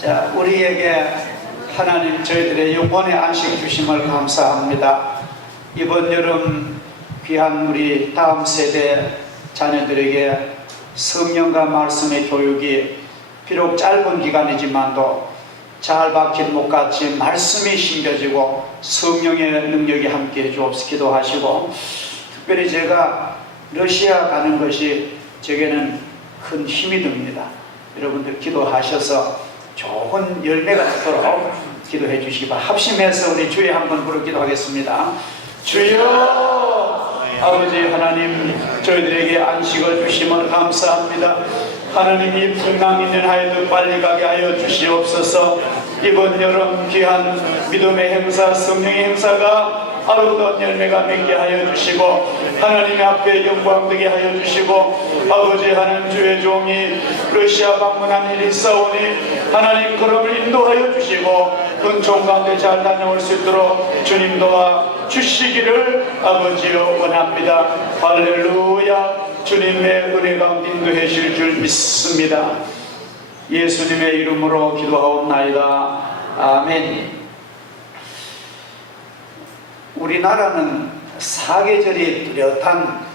자, 우리에게 하나님 저희들의 영혼의 안식 주심을 감사합니다. 이번 여름 귀한 우리 다음 세대 자녀들에게 성령과 말씀의 교육이 비록 짧은 기간이지만도 잘 박힌 목같이 말씀이 심겨지고 성령의 능력이 함께해 주옵소서 기도하시고, 특별히 제가 러시아 가는 것이 제게는 큰 힘이 됩니다. 여러분들 기도하셔서 좋은 열매가 있도록 기도해 주시기 바랍니다. 합심해서 우리 주에 한번 부르 기도하겠습니다. 주여, 아버지 하나님, 저희들에게 안식을 주심을 감사합니다. 하나님이 풍랑 있는 하여도 빨리 가게 하여 주시옵소서. 이번 여름 귀한 믿음의 행사, 성령의 행사가 아름다운 열매가 맺게 하여 주시고, 하나님의 앞에 영광 되게 하여 주시고, 아버지 하나님, 주의 종이 러시아 방문한 일이 있사오니 하나님 그럼을 인도하여 주시고 근총 가운데 잘 다녀올 수 있도록 주님 도와 주시기를 아버지여 원합니다. 할렐루야. 주님의 은혜 가운데 인도해 주실 줄 믿습니다. 예수님의 이름으로 기도하옵나이다. 아멘. 우리나라는 사계절이 뚜렷한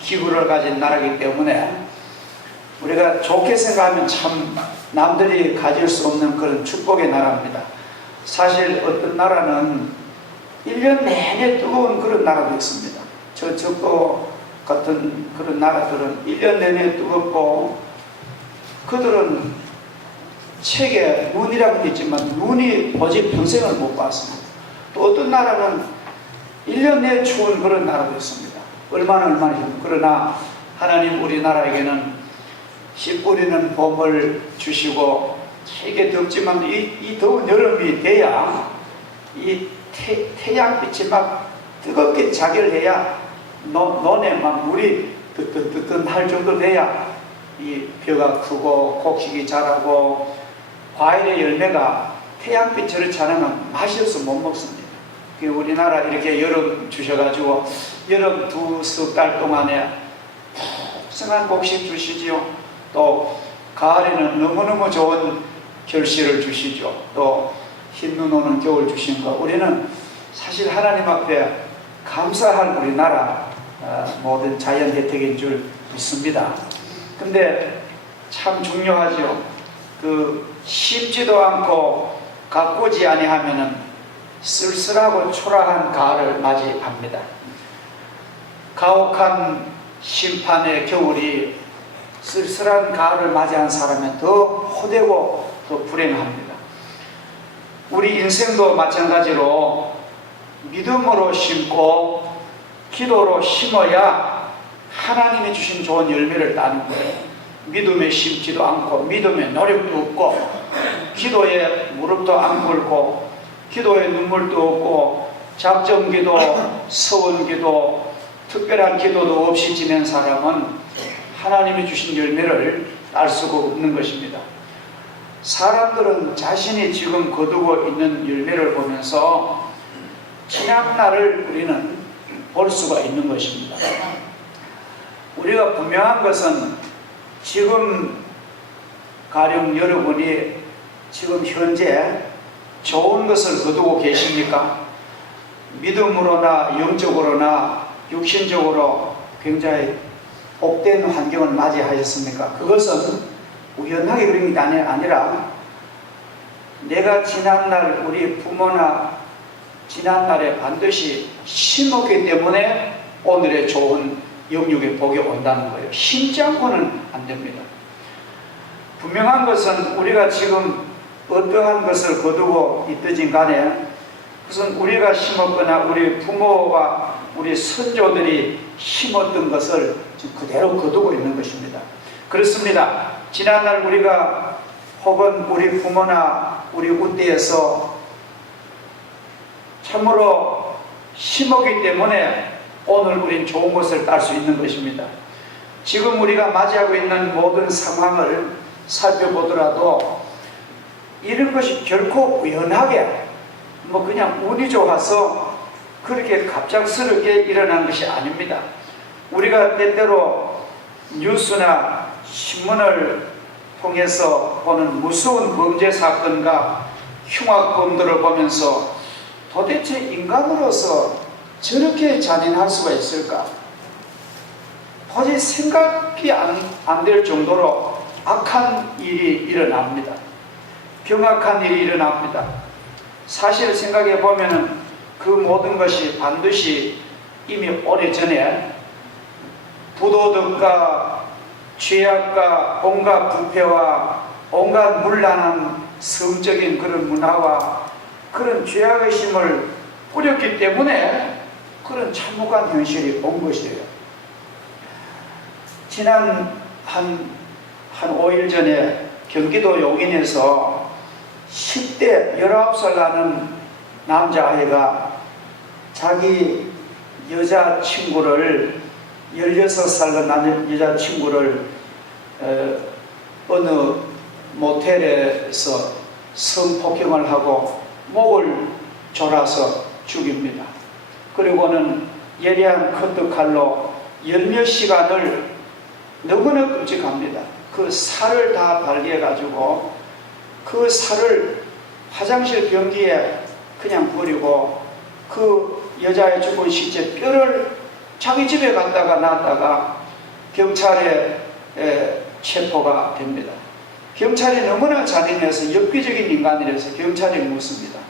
기후를 가진 나라이기 때문에 우리가 좋게 생각하면 참 남들이 가질 수 없는 그런 축복의 나라입니다. 사실 어떤 나라는 1년 내내 뜨거운 그런 나라도 있습니다. 저쪽도 같은 그런 나라들은 1년 내내 뜨겁고, 그들은 책에 눈이라고 있지만 눈이 오직 평생을 못 봤습니다. 또 어떤 나라는 1년 내내 추운 그런 나라도 있습니다. 얼마나 힘들고. 그러나 하나님 우리나라에게는 씨 뿌리는 봄을 주시고, 되게 덥지만 이 더운 여름이 돼야 이 태양빛이 막 뜨겁게 자결해야 논에 막 물이 뜨뜻할 정도 돼야 이 벼가 크고 곡식이 자라고, 과일의 열매가 태양빛으로 자라면 맛이 없어 못 먹습니다. 우리나라 이렇게 여름 주셔가지고 여름 석 달 동안에 풍성한 곡식 주시지요. 또 가을에는 너무너무 좋은 결실을 주시죠. 또 흰눈 오는 겨울 주신 거, 우리는 사실 하나님 앞에 감사할 우리나라 모든 자연 혜택인 줄 믿습니다. 근데 참 중요하죠. 심지도 않고 가꾸지 아니하면은 쓸쓸하고 초라한 가을을 맞이합니다. 가혹한 심판의 겨울이 쓸쓸한 가을을 맞이한 사람은 더 호되고 더 불행합니다. 우리 인생도 마찬가지로 믿음으로 심고 기도로 심어야 하나님이 주신 좋은 열매를 따는 거예요. 믿음에 심지도 않고 믿음에 노력도 없고 기도에 무릎도 안 꿇고 기도에 눈물도 없고 작정기도 서원기도 특별한 기도도 없이 지낸 사람은 하나님이 주신 열매를 딸 수가 없는 것입니다. 사람들은 자신이 지금 거두고 있는 열매를 보면서 지난 날을 우리는 볼 수가 있는 것입니다. 우리가 분명한 것은 지금 가령 여러분이 지금 현재 좋은 것을 거두고 계십니까? 믿음으로나 영적으로나 육신적으로 굉장히 복된 환경을 맞이하셨습니까? 그것은 우연하게 그런 게 아니라 내가 지난날 우리 부모나 지난날에 반드시 심었기 때문에 오늘의 좋은 영육의 복이 온다는 거예요. 심지 않고는 안 됩니다. 분명한 것은 우리가 지금 어떠한 것을 거두고 있든지 간에 그것은 우리가 심었거나 우리 부모와 우리 선조들이 심었던 것을 지금 그대로 거두고 있는 것입니다. 그렇습니다. 지난날 우리가 혹은 우리 부모나 우리 우대에서 참으로 심었기 때문에 오늘 우린 좋은 것을 딸 수 있는 것입니다. 지금 우리가 맞이하고 있는 모든 상황을 살펴보더라도 이런 것이 결코 우연하게 그냥 운이 좋아서 그렇게 갑작스럽게 일어난 것이 아닙니다. 우리가 때때로 뉴스나 신문을 통해서 보는 무서운 범죄 사건과 흉악범들을 보면서 도대체 인간으로서 저렇게 잔인할 수가 있을까? 도저히 생각이 안 될 정도로 악한 일이 일어납니다. 병악한 일이 일어납니다. 사실 생각해 보면 그 모든 것이 반드시 이미 오래전에 부도덕과 죄악과 온갖 부패와 온갖 문란한 성적인 그런 문화와 그런 죄악의 심을 뿌렸기 때문에 그런 참혹한 현실이 온 것이에요. 지난 한 5일 전에 경기도 용인에서 10대 19살 나는 남자아이가 자기 여자친구를 16살 나는 여자친구를 어느 모텔에서 성폭행을 하고 목을 졸아서 죽입니다. 그리고는 예리한 커트칼로 10몇 시간을 너무나 끔찍합니다. 그 살을 다 발기해 가지고 그 살을 화장실 변기에 그냥 버리고 그 여자의 죽은 시체 뼈를 자기 집에 갔다가 놨다가 경찰에 체포가 됩니다. 경찰이 너무나 잔인해서 엽기적인 인간이라서 경찰이 묻습니다.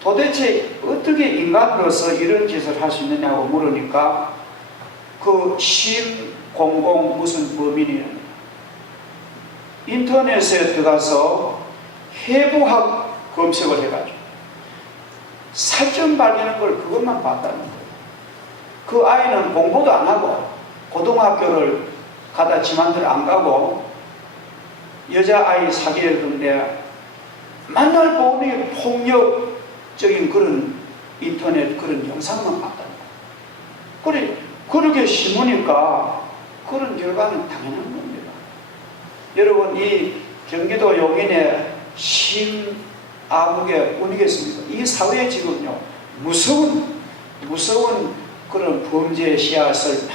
도대체 어떻게 인간으로서 이런 짓을 할 수 있느냐고 물으니까 그 심공공 무슨 범인이 인터넷에 들어가서 해부학 검색을 해가지고 살점 발견한 걸 그것만 봤다는 거예요. 그 아이는 공부도 안 하고 고등학교를 가다 지만들 안 가고 여자아이 사귀었는데 만날 보니 폭력적인 그런 인터넷 그런 영상만 봤다는 거예요. 그래, 그렇게 심으니까 그런 결과는 당연한 겁니다. 여러분, 이 경기도 용인의 심아무개 운이겠습니까? 이 사회에 지금요 무서운 그런 범죄 씨앗을 막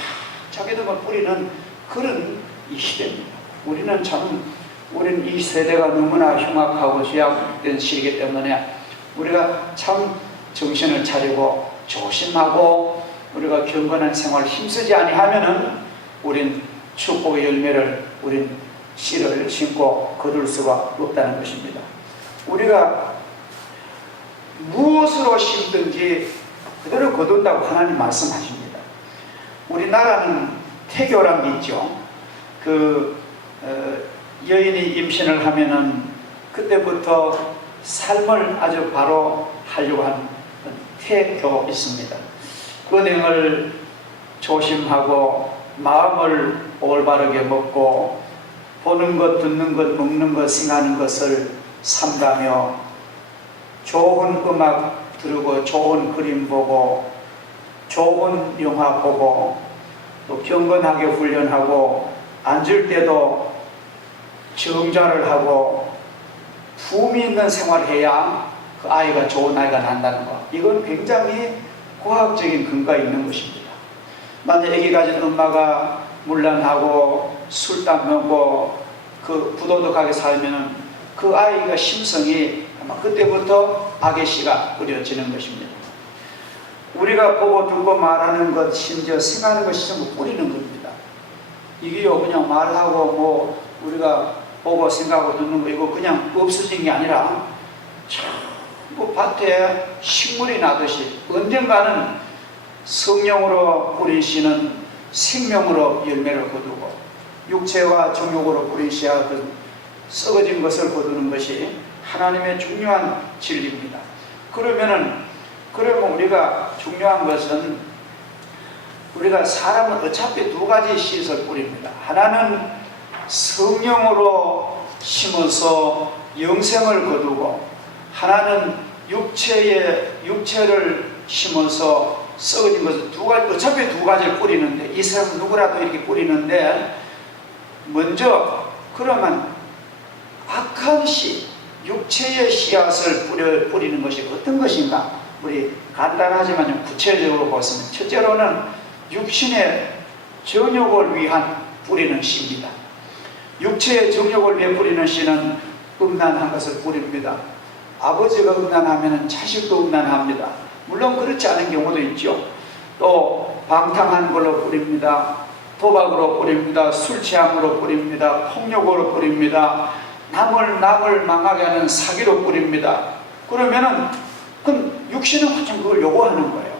자기들만 뿌리는 그런 이 시대입니다. 우리는 이 세대가 너무나 흉악하고 죄악된 시기이기 때문에 우리가 참 정신을 차리고 조심하고 우리가 경건한 생활을 힘쓰지 아니하면은 우린 축복의 열매를 우린 씨를 심고 거둘 수가 없다는 것입니다. 우리가 무엇으로 심든지 그대로 거둔다고 하나님 말씀하십니다. 우리나라는 태교란 있죠. 여인이 임신을 하면은 그때부터 삶을 아주 바로 하려고 하는 태교 있습니다. 은행을 조심하고 마음을 올바르게 먹고 보는 것, 듣는 것, 먹는 것, 생각하는 것을 삼가며 좋은 음악 들고 좋은 그림 보고 좋은 영화 보고 또 경건하게 훈련하고 앉을 때도 정자를 하고 품이 있는 생활을 해야 그 아이가 좋은 아이가 난다는 것. 이건 굉장히 과학적인 근거가 있는 것입니다. 만약 아기 가진 엄마가 문란하고 술, 담 먹고 그 부도덕하게 살면은 그 아이가 심성이 아마 그때부터 악의 씨가 뿌려지는 것입니다. 우리가 보고 듣고 말하는 것, 심지어 생각하는 것이 전부 뿌리는 겁니다. 이게요, 그냥 말하고 뭐 우리가 보고 생각하고 듣는 거 이거 그냥 없어진 게 아니라 전부 밭에 식물이 나듯이 언젠가는 성령으로 뿌린 씨는 생명으로 열매를 거두고 육체와 정욕으로 뿌린 씨앗은 썩어진 것을 거두는 것이 하나님의 중요한 진리입니다. 그러면 우리가 중요한 것은 우리가 사람은 어차피 두 가지 씨앗을 뿌립니다. 하나는 성령으로 심어서 영생을 거두고 하나는 육체를 심어서 썩어진 것을 어차피 두 가지를 뿌리는데 이 사람은 누구라도 이렇게 뿌리는데 먼저 그러면 악한 씨, 육체의 씨앗을 뿌리는 것이 어떤 것인가? 우리 간단하지만 구체적으로 보았습니다. 첫째로는 육신의 정욕을 위한 뿌리는 씨입니다. 육체의 정욕을 베푸리는 씨는 음란한 것을 뿌립니다. 아버지가 음란하면 자식도 음란합니다. 물론 그렇지 않은 경우도 있죠. 또 방탕한 걸로 뿌립니다. 도박으로 뿌립니다. 술 취함으로 뿌립니다. 폭력으로 뿌립니다. 남을 망하게 하는 사기로 뿌립니다. 그러면은 그럼 육신은 완전 그걸 요구하는 거예요.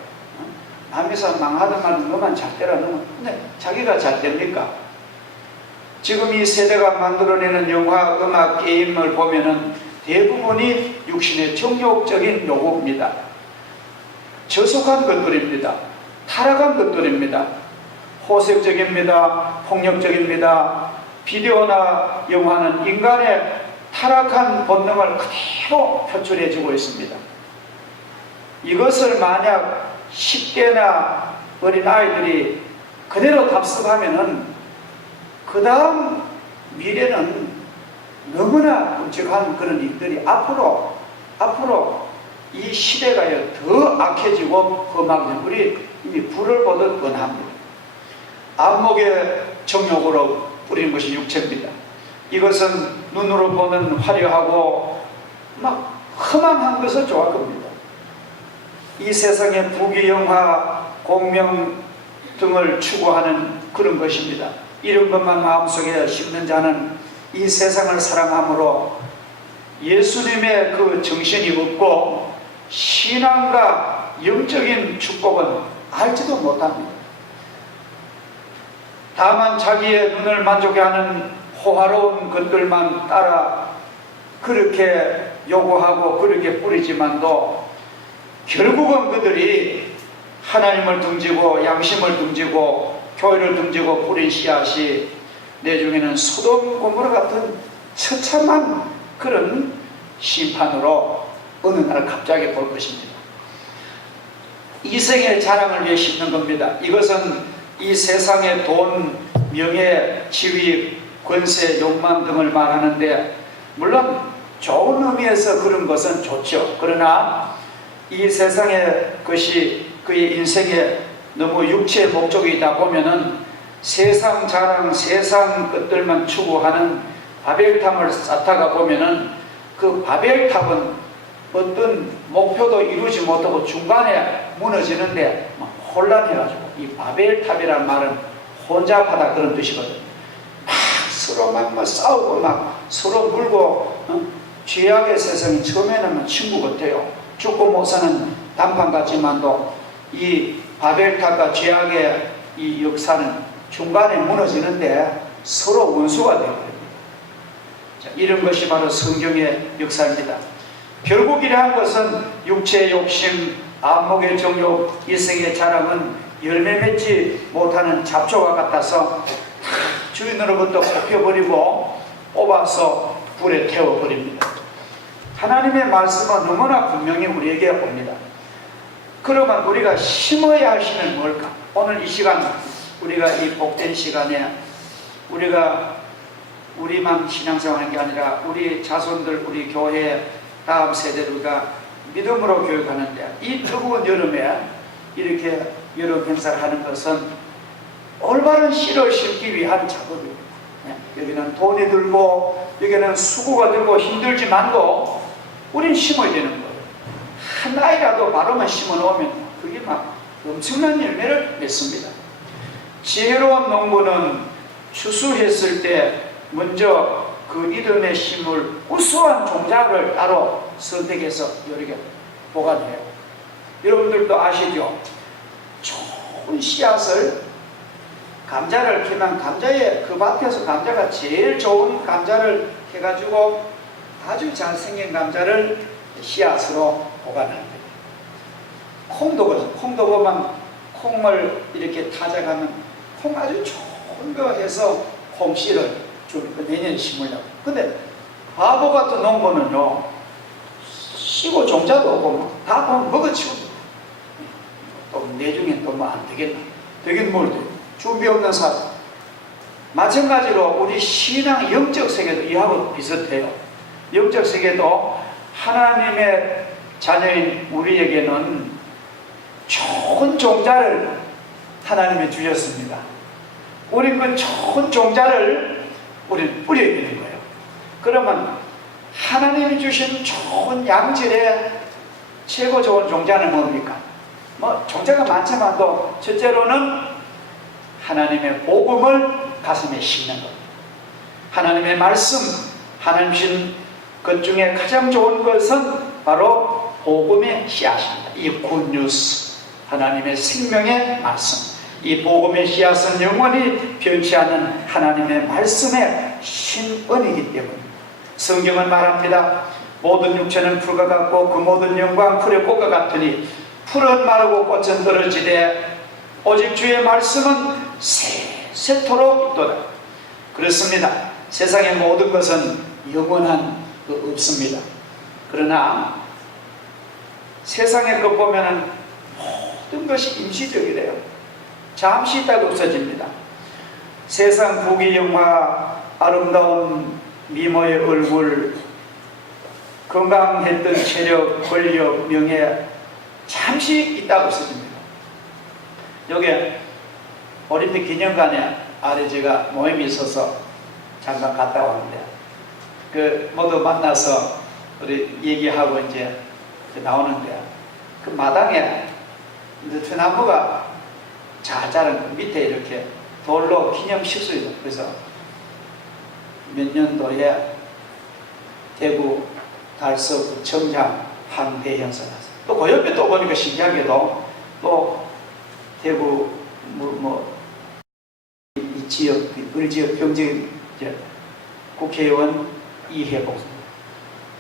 남에서 망하던 말은 너만 잘 되라. 근데 자기가 잘 됩니까? 지금 이 세대가 만들어내는 영화, 음악, 게임을 보면은 대부분이 육신의 정욕적인 요구입니다. 저속한 것들입니다. 타락한 것들입니다. 호색적입니다. 폭력적입니다. 비디오나 영화는 인간의 타락한 본능을 그대로 표출해주고 있습니다. 이것을 만약 10대나 어린아이들이 그대로 답습하면은 그 다음 미래는 너무나 끔찍한 그런 일들이 앞으로 이 시대가 더 악해지고 험하게 우리 이미 불을 보듯 뻔합니다. 안목의 정욕으로 뿌리는 것이 육체입니다. 이것은 눈으로 보는 화려하고 막 험한 것을 좋아할 겁니다. 이 세상의 부귀영화, 공명 등을 추구하는 그런 것입니다. 이런 것만 마음속에 심는 자는 이 세상을 사랑함으로 예수님의 그 정신이 없고 신앙과 영적인 축복은 알지도 못합니다. 다만 자기의 눈을 만족해 하는 호화로운 것들만 따라 그렇게 요구하고 그렇게 뿌리지만도 결국은 그들이 하나님을 등지고 양심을 등지고 교회를 등지고 뿌린 씨앗이 내중에는 소돔 고모라 같은 처참한 그런 심판으로 어느 날 갑자기 볼 것입니다. 이생의 자랑을 위해 심는 겁니다. 이것은 이 세상의 돈, 명예, 지위, 권세, 욕망 등을 말하는데 물론 좋은 의미에서 그런 것은 좋죠. 그러나 이 세상의 것이 그의 인생에 너무 육체의 목적이다 보면은 세상 자랑, 세상 것들만 추구하는 바벨탑을 쌓다가 보면은 그 바벨탑은 어떤 목표도 이루지 못하고 중간에 무너지는데 혼란해가지고, 이 바벨탑이란 말은 혼잡하다 그런 뜻이거든요. 서로 막 싸우고 막 서로 물고, 죄악의 세상이 처음에는 친구 같아요. 죽고 못 사는 단판 같지만도 이 바벨탑과 죄악의 이 역사는 중간에 무너지는데 서로 원수가 되어버립니다. 이런 것이 바로 성경의 역사입니다. 결국 이러한 것은 육체의 욕심, 안목의 정욕, 이생의 자랑은 열매 맺지 못하는 잡초와 같아서 주인으로부터 뽑혀버리고 뽑아서 불에 태워버립니다. 하나님의 말씀은 너무나 분명히 우리에게 옵니다. 그러면 우리가 심어야 할 씨는 뭘까? 오늘 이 시간 우리가 이 복된 시간에 우리가 우리만 신앙생활하는 게 아니라 우리 자손들, 우리 교회 다음 세대를 우리가 믿음으로 교육하는데, 이 뜨거운 여름에 이렇게 여름 행사를 하는 것은 올바른 씨를 심기 위한 작업입니다. 여기는 돈이 들고 여기는 수고가 들고 힘들지만도 우린 심어야 되는 거예요. 한 아이라도 바로만 심어 놓으면 그게 막 엄청난 열매를 맺습니다. 지혜로운 농부는 추수했을 때 먼저 그 이듬해 심을 우수한 종자를 따로 선택해서 이렇게 보관해요. 여러분들도 아시죠? 좋은 씨앗을, 감자를 캐면 감자에, 그 밭에서 감자가 제일 좋은 감자를 해가지고 아주 잘생긴 감자를 씨앗으로 보관합니다. 콩도 그렇죠. 콩도 보면 콩을 이렇게 타작하면 콩 아주 좋은 거 해서 콩씨를 내년에 심으려고. 근데 바보 같은 농부는요, 씨고 종자도 없고 다 보면 먹어치우고, 또 내중엔 또 뭐 안 되겠나? 되긴 뭘 돼? 준비 없는 사람. 마찬가지로 우리 신앙 영적 세계도 이하고 비슷해요. 영적 세계도 하나님의 자녀인 우리에게는 좋은 종자를 하나님이 주셨습니다. 우리 그 좋은 종자를 우리는 뿌려야 되는 거예요. 그러면 하나님이 주신 좋은 양질의 최고 좋은 종자는 뭡니까? 뭐 종자가 많지만도 첫째로는 하나님의 복음을 가슴에 심는 겁니다. 하나님의 말씀, 하나님 주신 것 중에 가장 좋은 것은 바로 복음의 씨앗입니다. 이 굿뉴스, 하나님의 생명의 말씀, 이 복음의 씨앗은 영원히 변치 않는 하나님의 말씀의 신언이기 때문입니다. 성경은 말합니다. 모든 육체는 풀과 같고 그 모든 영광 풀의 꽃과 같으니 풀은 마르고 꽃은 떨어지되 오직 주의 말씀은 세세토록 있도다. 그렇습니다. 세상의 모든 것은 영원한 그 없습니다. 그러나 세상의 것 보면은 모든 것이 임시적이래요. 잠시 있다가 없어집니다. 세상 부귀영화, 아름다운 미모의 얼굴, 건강했던 체력, 권력, 명예 잠시 있다가 없어집니다. 여기 올림픽 기념관에 아래 제가 모임이 있어서 잠깐 갔다 왔는데 모두 만나서 우리 얘기하고 이제 나오는데 그 마당에 느티나무가 잘 자란 밑에 이렇게 돌로 기념식수예요. 그래서 몇 년도에 대구 달서 청장 황대현사 났어요. 또 그 옆에 또 보니까 신기하게도 또 대구 이 지역 을지역 경제 국회의원 이혜복,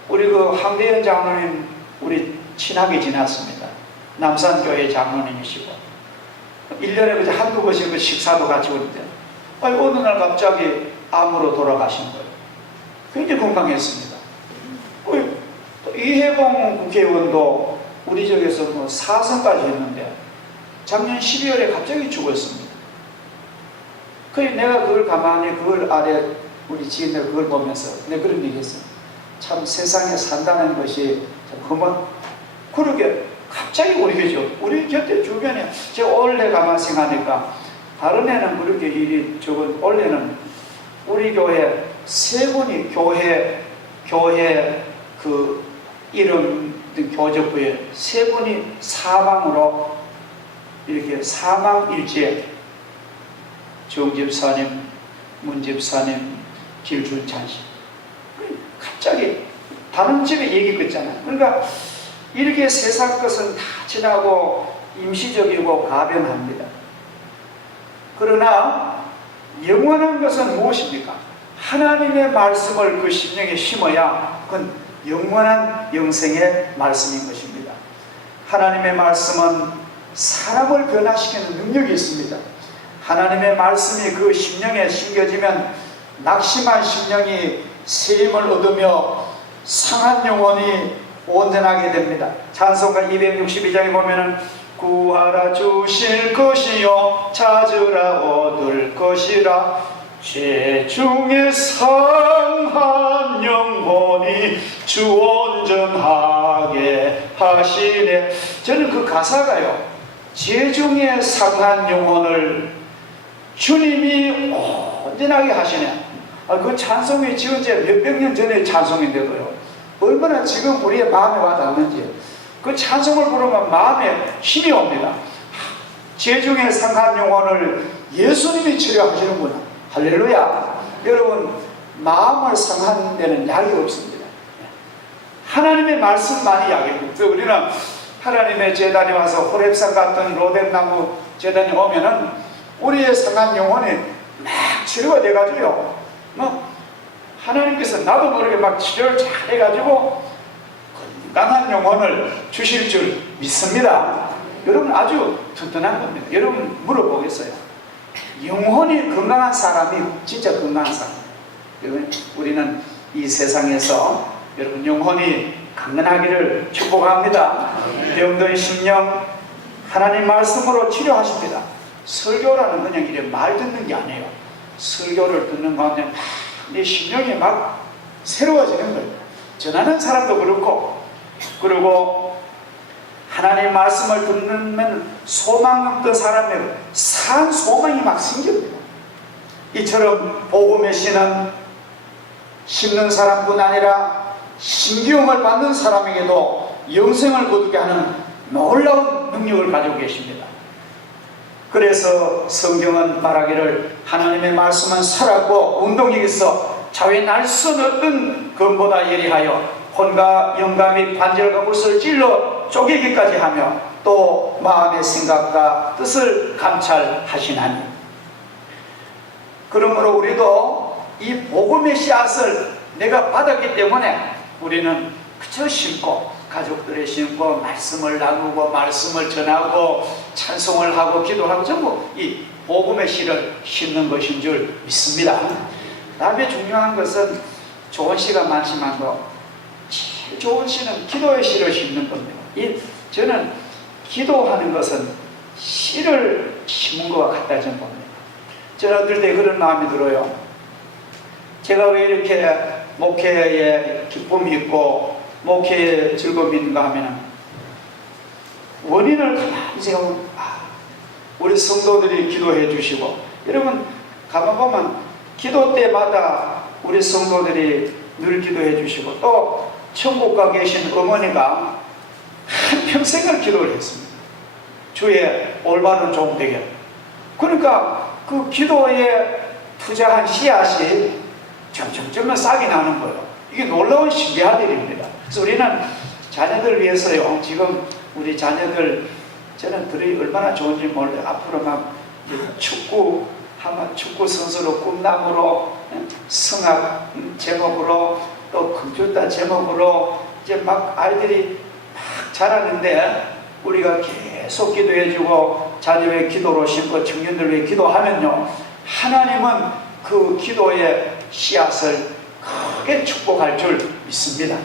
우리 그 황대현 장로님 우리 친하게 지났습니다. 남산교회 장로님이시고 1년에 그저 한두 번씩 그 식사도 같이 오는데 어느 날 갑자기 암으로 돌아가신 거예요. 굉장히 건강했습니다. 또 이혜봉 국회의원도 우리 지역에서 뭐 4선까지 했는데 작년 12월에 갑자기 죽었습니다. 내가 그걸 가만히 그걸 아래 우리 지인들 그걸 보면서 내가 그런 얘기 했어요. 참 세상에 산다는 것이 참 그러게 갑자기 우리 곁에 주변에 제가 원래 가만 생각하니까 다른 애는 그렇게 일이 적은 원래는 우리 교회 세 분이 교회 그 이름 교적부에 세 분이 사망으로 이렇게 사망일지에 정집사님, 문집사님, 길준찬씨 갑자기 다른 집에 얘기 끝잖아요. 그러니까 이렇게 세상 것은 다 지나고 임시적이고 가변합니다. 그러나 영원한 것은 무엇입니까? 하나님의 말씀을 그 심령에 심어야 그건 영원한 영생의 말씀인 것입니다. 하나님의 말씀은 사람을 변화시키는 능력이 있습니다. 하나님의 말씀이 그 심령에 심겨지면 낙심한 심령이 세임을 얻으며 상한 영혼이 온전하게 됩니다. 찬송가 262장에 보면은 구하라 주실 것이요 찾으라 얻을 것이라 죄 중에 상한 영혼이 주 온전하게 하시네. 저는 그 가사가요, 죄 중에 상한 영혼을 주님이 온전하게 하시네. 그 찬송이 지은 지 몇백 년 전의 찬송인데도요, 얼마나 지금 우리의 마음에 와닿는지. 그 찬송을 부르면 마음에 힘이 옵니다. 죄 중에 상한 영혼을 예수님이 치료하시는구나. 할렐루야. 여러분, 마음을 상한 데는 약이 없습니다. 하나님의 말씀만이 약입니다. 우리는 하나님의 제단에 와서 호렙산 같은 로뎀나무 제단에 오면은 우리의 상한 영혼이 막 치료가 돼가지고요, 하나님께서 나도 모르게 막 치료를 잘 해가지고 건강한 영혼을 주실 줄 믿습니다. 여러분, 아주 튼튼한 겁니다. 여러분 물어보겠어요. 영혼이 건강한 사람이 진짜 건강한 사람이에요. 여러분, 우리는 이 세상에서 여러분 영혼이 강건하기를 축복합니다. 병든 심령 하나님 말씀으로 치료하십니다. 설교라는 그냥 이래 말 듣는 게 아니에요. 설교를 듣는 가운데 내 심령이 막 새로워지는 거예요. 전하는 사람도 그렇고, 그리고 하나님 말씀을 듣는 소망 없던 사람의 산 소망이 막 생깁니다. 이처럼 복음의 씨는 심는 사람뿐 아니라 신기움을 받는 사람에게도 영생을 거두게 하는 놀라운 능력을 가지고 계십니다. 그래서 성경은 말하기를 하나님의 말씀은 살았고 운동력이 있어 자외 날선 어떤 검보다 예리하여 혼과 영과 및 관절과骨을 찔러 쪼개기까지 하며 또 마음의 생각과 뜻을 감찰하시나니. 그러므로 우리도 이 복음의 씨앗을 내가 받았기 때문에 우리는 그저 심고 가족들의 심고 말씀을 나누고 말씀을 전하고 찬송을 하고 기도하고 전부 이 복음의 씨를 심는 것인 줄 믿습니다. 다음에 중요한 것은 좋은 씨가 많지만도 제일 좋은 씨는 기도의 씨를 심는 겁니다. 저는 기도하는 것은 씨를 심은 것과 같다 저는 봅니다. 저는 어떨 때 그런 마음이 들어요. 제가 왜 이렇게 목회에 기쁨이 있고 목회에 즐거움이 있는가 하면 원인을 가만히 생각하면 우리 성도들이 기도해 주시고, 여러분 가만 보면 기도 때마다 우리 성도들이 늘 기도해 주시고, 또 천국 가 계신 어머니가 한평생을 기도를 했습니다. 주의 올바른 종 되게. 그러니까 그 기도에 투자한 씨앗이 점점 싹이 나는 거예요. 이게 놀라운 신비한 일입니다. 그래서 우리는 자녀들 위해서요, 지금 우리 자녀들 저는 들이 얼마나 좋은지 몰라요. 앞으로 막 축구 선수로 꿈나무로 성악 제목으로 또 컴퓨터 제목으로 이제 막 아이들이 막 자라는데, 우리가 계속 기도해주고 자녀의 기도로 심고 청년들 위해 기도하면요, 하나님은 그 기도의 씨앗을 크게 축복할 줄 믿습니다.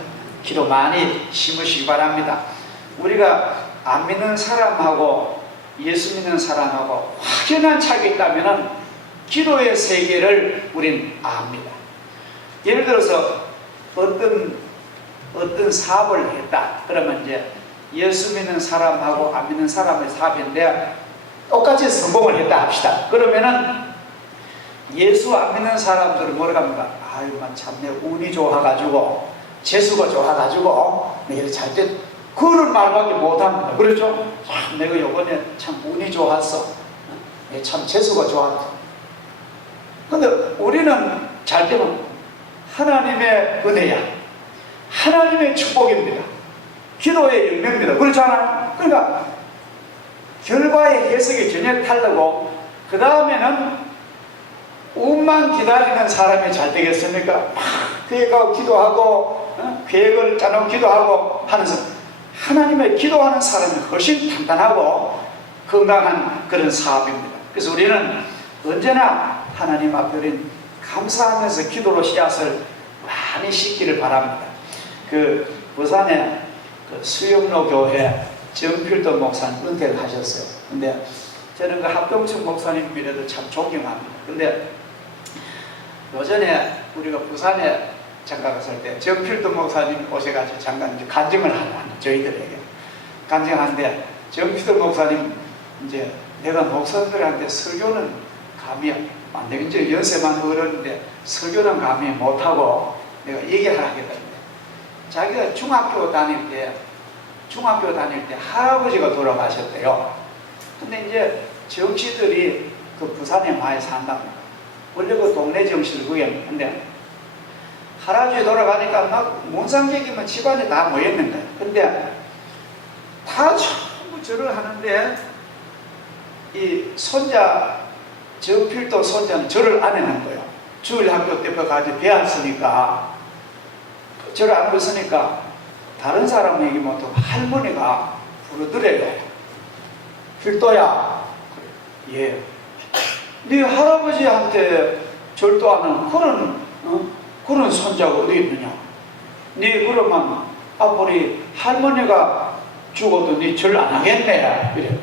기도 많이 심으시기 바랍니다. 우리가 안 믿는 사람하고 예수 믿는 사람하고 확연한 차이가 있다면 기도의 세계를 우린 압니다. 예를 들어서 어떤 사업을 했다 그러면 이제 예수 믿는 사람하고 안 믿는 사람의 사업인데 똑같이 성공을 했다 합시다. 그러면은 예수 안 믿는 사람들은 뭐라고 합니까? 참 내 운이 좋아가지고 재수가 좋아가지고 내가 잘때 그런 말밖에 못합니다. 그렇죠? 참 내가 이번에 참 운이 좋았어. 참 재수가 좋았어. 근데 우리는 잘 때는 하나님의 은혜야, 하나님의 축복입니다. 기도의 열매입니다. 그렇잖아요? 그러니까 결과의 해석이 전혀 다르고, 그 다음에는 운만 기다리는 사람이 잘 되겠습니까? 막 계획하고 기도하고 계획을 짜놓고 기도하고 하면서 하나님의 기도하는 사람이 훨씬 단단하고 건강한 그런 사업입니다. 그래서 우리는 언제나 하나님 앞에 우린 감사하면서 기도로 씨앗을 많이 심기를 바랍니다. 그 부산에 그 수영로 교회 정필도 목사님 은퇴를 하셨어요. 근데 저는 그 합동춘 목사님 미래도 참 존경합니다. 근데 요전에 우리가 부산에 장가 갔을 때 정필도 목사님 오셔가지고 잠깐 이제 간증을 하는 저희들에게 간증하는데, 정필도 목사님 이제 내가 목사들한테 설교는 감이 안 되겠죠. 이제 연세만 어렸는데 설교는 감이 못하고 내가 얘기를 하겠다는데, 자기가 중학교 다닐 때 할아버지가 돌아가셨대요. 근데 이제 정치들이 그 부산에 많이 산답니다. 원래 그 동네 정치를 그게, 근데 할아버지 돌아가니까 막 문상객이면 집안에 다 모였는데, 근데 다 전부 절을 하는데 이 손자 정필도 손자는 절을 안 해놓은 거예요. 주일 학교 때 가지고 배웠으니까 절을 안 했으니까 다른 사람 얘기 못하고 할머니가 부르더래요. 필도야, 예, 네 할아버지한테 절도 안 하는 그런 손자가 어디 있느냐? 네 그러면 앞으로 할머니가 죽어도 네 절 안 하겠네. 그래.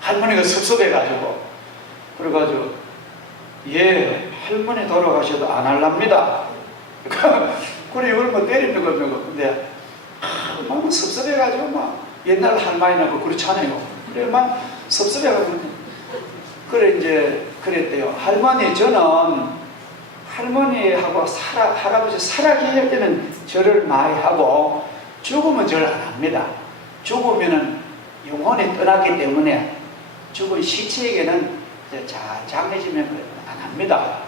할머니가 섭섭해가지고, 그래가지고 예, 할머니 돌아가셔도 안 할랍니다. 그래 이걸 뭐 때리는 거면, 근데 막 섭섭해가지고 막 옛날 할머니나 그렇잖아요. 그래 막 섭섭해가지고 그래 이제 그랬대요. 할머니, 저는 할머니하고 할아버지 살아계실 때는 절을 많이 하고 죽으면 절 안 합니다. 죽으면은 영혼이 떠나기 때문에 죽은 시체에게는 장례지면 안 합니다.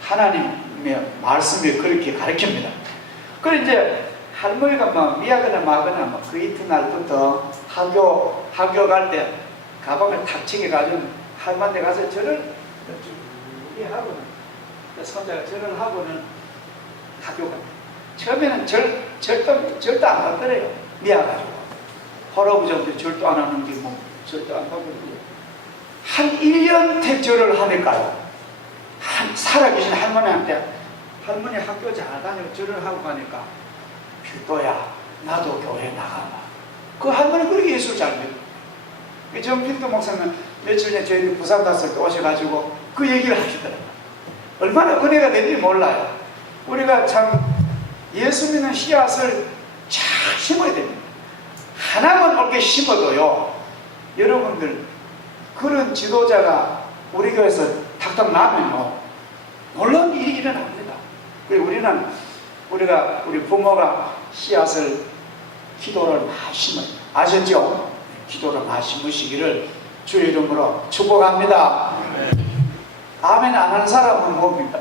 하나님의 말씀이 그렇게 가르칩니다. 그래 이제 할머니가 막 미하거나 마거나 그 이튿날부터 학교 갈 때 가방을 탁 챙겨가지고 할머니 가서 절을 하고는 손자가 절을 하고는 학교 갑니다. 처음에는 절도 안 받더래요. 미워가지고 할아버지한테 절도 안 하는 게 뭐 절도 안 하고 한 1년 택절을 하니까요. 살아계신 할머니한테 할머니 학교 잘 다녀 절을 하고 가니까 필도야 나도 교회 나가봐. 그 할머니 그렇게 예수를 잘 믿어. 전 필도 목사님 며칠 전에 저희 부산 갔을 때 오셔가지고 그 얘기를 하시더라고요. 얼마나 은혜가 된지 몰라요. 우리가 참 예수 믿는 씨앗을 잘 심어야 됩니다. 하나만 옳게 심어도요, 여러분들 그런 지도자가 우리 교회에서 탁탁 나면요 놀라운 일이 일어납니다. 우리 부모가 씨앗을 기도를 많이 심어요. 아셨죠? 기도를 많이 심으시기를 주의 이름으로 축복합니다. 아멘 안 하는 사람은 뭡니까?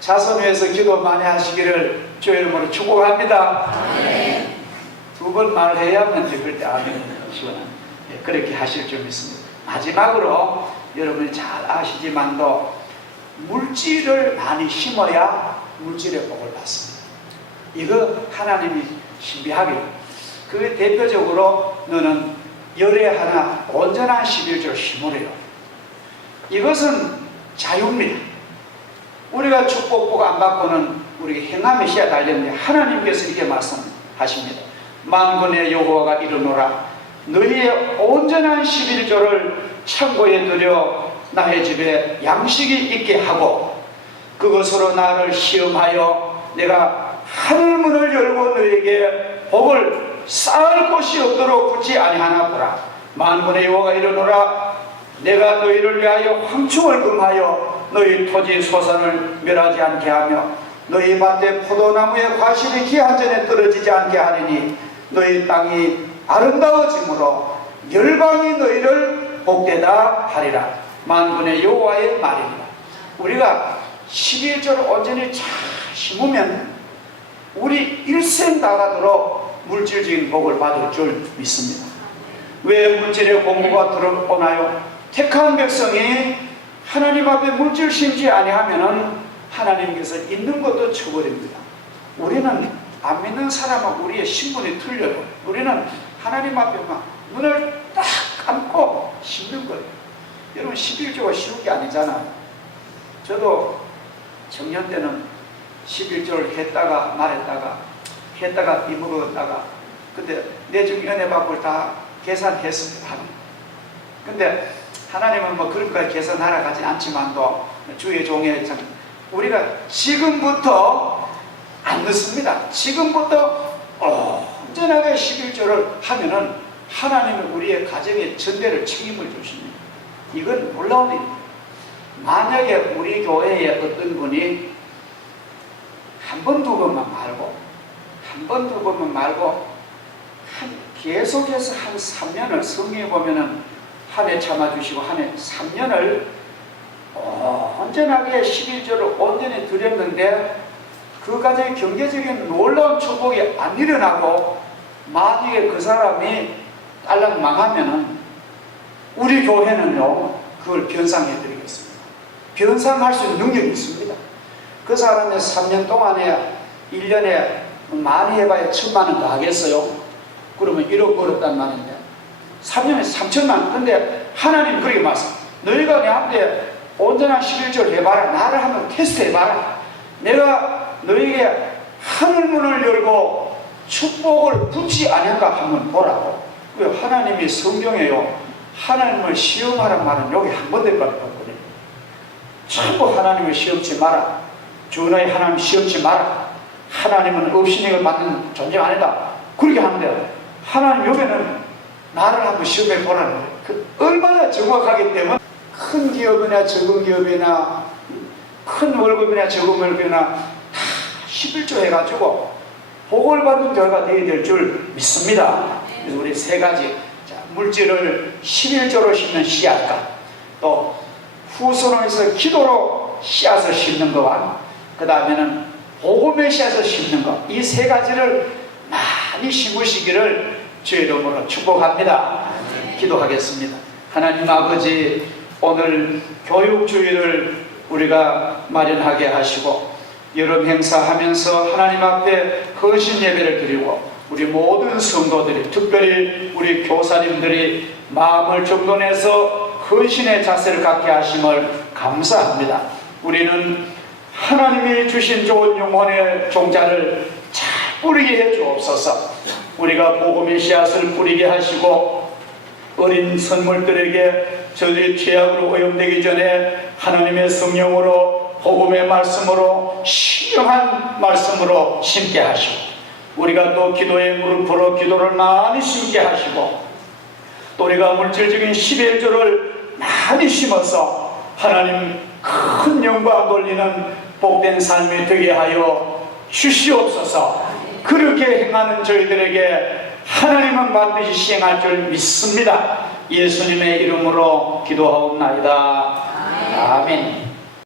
자손 위해서 기도 많이 하시기를 주의 이름으로 축복합니다. 두 번 말해야만 그때 아멘 시원한 그렇게 하실 줄 믿습니다. 마지막으로 여러분이 잘 아시지만도 물질을 많이 심어야 물질의 복을 받습니다. 이거 하나님이 신비하게 그 대표적으로 너는 열에 하나 온전한 11조를 심으래요. 이것은 자유입니다. 우리가 축복복 안 받고는 우리 행함의 씨앗 달렸는데 하나님께서 이렇게 말씀하십니다. 만군의 여호와가 이르노라 너희의 온전한 11조를 창고에 들여 나의 집에 양식이 있게 하고 그것으로 나를 시험하여 내가 하늘문을 열고 너희에게 복을 쌓을 곳이 없도록 굳지 아니하나 보라. 만군의 여호와가 이르노라 내가 너희를 위하여 황충을 금하여 너희 토지 소산을 멸하지 않게 하며 너희 밭에 포도나무의 과실이 기한 전에 떨어지지 않게 하리니 너희 땅이 아름다워지므로 열방이 너희를 복되다 하리라. 만군의 여호와의 말입니다. 우리가 11조를 온전히 잘 심으면 우리 일생 다가도록 물질적인 복을 받을 줄 믿습니다. 왜 물질의 공부가 들어오나요? 택한 백성이 하나님 앞에 물질 심지 아니하면은 하나님께서 있는 것도 쳐버립니다. 우리는 안 믿는 사람은 우리의 신분이 틀려요. 우리는 하나님 앞에만 눈을 딱 감고 심는 거예요. 여러분 11조가 쉬운 게 아니잖아요. 저도 청년 때는 11조를 했다가 말했다가 했다가 이먹었다가 근데 내중 은혜 받고 다 계산했습니다. 근데 하나님은 뭐 그런까지 계산하러 가지 않지만도 주의 종의 우리가 지금부터 안 늦습니다. 지금부터 온전하게 11조를 하면은 하나님은 우리의 가정의 전대를 책임을 주십니다. 이건 놀라운 일입니다. 만약에 우리 교회에 어떤 분이 한 번 두 번만 말고 한 번 두 번만 말고 계속해서 한 3년을 성경에 보면은 한 해 참아주시고 한 해 3년을 온전하게 11조를 온전히 드렸는데 그 가정의 경제적인 놀라운 축복이 안 일어나고 만약에 그 사람이 딸랑 망하면은 우리 교회는요 그걸 변상해 드리겠습니다. 변상할 수 있는 능력이 있습니다. 그 사람의 3년 동안에 1년에 많이 해봐야 1,000만 원 더 하겠어요? 그러면 1억 벌었단 말인데 3년에 3천만 원. 근데 하나님 그렇게 말씀 너희가 내한테 온전한 11조를 해봐라. 나를 한번 테스트 해봐라. 내가 너희에게 하늘문을 열고 축복을 붙지 않을까 한번 보라고. 하나님이 성경에요 하나님을 시험하란 말은 여기 한 번도 없거든요. 전부 하나님을 시험치 마라. 주 너희 하나님 시험치 마라. 하나님은 업신여김을 받는 존재가 아니다. 그렇게 하는데 하나님 여기는 나를 한번 시험해 보라는 거예요. 얼마나 정확하기 때문에 큰 기업이나 적은 기업이나 큰 월급이나 적은 월급이나 다 11조 해가지고 복을 받는 교회가 되어야 될 줄 믿습니다. 그래서 우리 세 가지, 물질을 11조로 심는 씨앗과 또 후손에서 기도로 씨앗을 심는 것과 그 다음에는 복음의 씨앗을 심는 것, 이 세 가지를 많이 심으시기를 주의 이름으로 축복합니다. 기도하겠습니다. 하나님 아버지, 오늘 교육주의를 우리가 마련하게 하시고 여름 행사하면서 하나님 앞에 헌신 예배를 드리고 우리 모든 성도들이, 특별히 우리 교사님들이 마음을 정돈해서 헌신의 자세를 갖게 하심을 감사합니다. 우리는 하나님이 주신 좋은 영혼의 종자를 잘 뿌리게 해 주옵소서. 우리가 복음의 씨앗을 뿌리게 하시고 어린 선물들에게 저들이 죄악으로 오염되기 전에 하나님의 성령으로 복음의 말씀으로 신령한 말씀으로 심게 하시고 우리가 또 기도에 무릎으로 기도를 많이 심게 하시고 또 우리가 물질적인 11조를 많이 심어서 하나님 큰 영광 돌리는 복된 삶이 되게 하여 주시옵소서. 그렇게 행하는 저희들에게 하나님은 반드시 시행할 줄 믿습니다. 예수님의 이름으로 기도하옵나이다. 아멘.